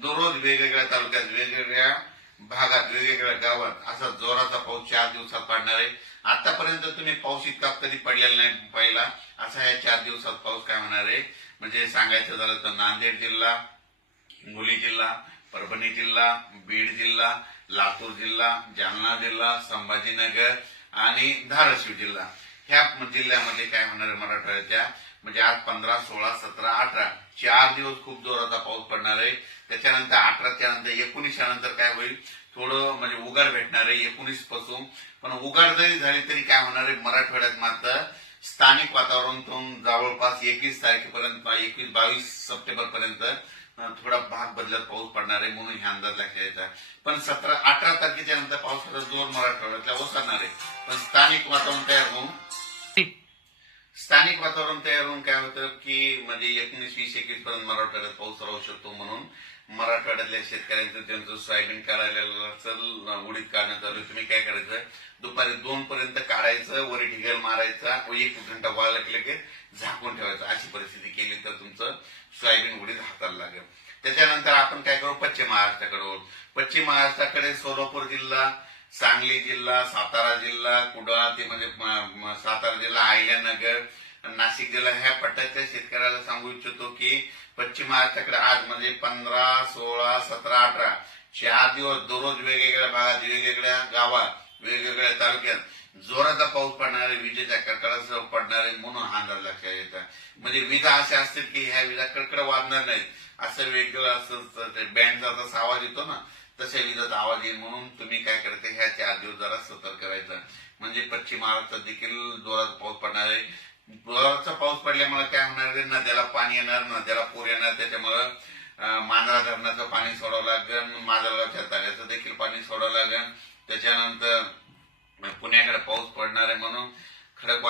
दररोज वेगवेगळ्या तालुक्यात वेगवेगळ्या भागात वेगवेगळ्या गावात असा जोराचा पाऊस चार दिवसात पडणार आहे आतापर्यंत तुम्ही पाऊस इतका कधी पडलेला नाही पाहिला असा या चार दिवसात पाऊस काय होणार आहे म्हणजे सांगायचं झालं तर नांदेड जिल्हा मुली जिल्हा परभणी जिल्हा बीड जिल्हा लातूर जिल्हा जालना जिल्हा संभाजीनगर आणि धाराशिव जिल्हा ह्या जिल्ह्यामध्ये काय होणार आहे मराठवाड्याच्या म्हणजे आज पंधरा सोळा सतरा अठरा चार दिवस खूप जोराचा पाऊस पडणार आहे त्याच्यानंतर अठराच्या नंतर एकोणीसच्या नंतर काय होईल थोडं म्हणजे उगार भेटणार आहे एकोणीस पासून पण उगार जरी झाली तरी काय होणार आहे मराठवाड्यात मात्र स्थानिक वातावरणातून जवळपास एकवीस तारखेपर्यंत एकवीस बावीस सप्टेंबर पर्यंत थोडा भाग बदलत पाऊस पडणार आहे म्हणून ह्या अंदाज लक्षात पण सतरा अठरा तारखेच्या नंतर पावसाचा जोर मराठवाड्यातला ओसरणार आहे पण स्थानिक वातावरण तयार होऊन स्थानिक वातावरण तयार होऊन काय होतं की म्हणजे एकोणीस वीस एकवीस पर्यंत मराठवाड्यात पाऊस राहू शकतो म्हणून मराठवाड्यातल्या शेतकऱ्यांचं त्यांचं सोयाबीन काढायला उडीत काढण्यात चालू तुम्ही काय करायचं दुपारी दोन पर्यंत काढायचं वर ढिगल मारायचा एक घंटा लागले की झाकून ठेवायचं अशी परिस्थिती केली तर तुमचं सोयाबीन उडीत हाताला लागेल त्याच्यानंतर आपण काय करू पश्चिम महाराष्ट्राकडे पश्चिम महाराष्ट्राकडे सोलापूर जिल्हा सांगली जिल्हा सातारा जिल्हा कुडाळा ते म्हणजे सातारा जिल्हा आहिल्यानगर नाशिक जिल्हा ह्या पट्ट्याच्या शेतकऱ्याला सांगू इच्छितो की पश्चिम महाराष्ट्राकडे आज म्हणजे पंधरा सोळा सतरा अठरा चार दिवस दररोज वेगवेगळ्या भागात वेगवेगळ्या गावात वेगवेगळ्या तालुक्यात जोराचा पाऊस पडणारे विजेच्या कडकडासह पडणारे म्हणून हा अंदाज लक्षात येतात म्हणजे विजा असे असतील की ह्या विजा कडकड वाढणार नाहीत असं वेगळं असं बँडचा आवाज येतो ना तसे विधात आवाज येईल म्हणून तुम्ही काय करते ह्या चार दिवस जरा सतर्क करायचं म्हणजे पश्चिम महाराष्ट्रात देखील जोरात पाऊस पडणार आहे जोराचा पाऊस पडल्यामुळे काय होणार आहे नद्याला पाणी येणार नद्याला पूर येणार त्याच्यामुळे मांजरा धरणाचं पाणी सोडावं लागेल माजरगावच्या तळ्याचं देखील पाणी सोडावं लागेल त्याच्यानंतर पुण्याकडे पाऊस पडणार आहे म्हणून खडक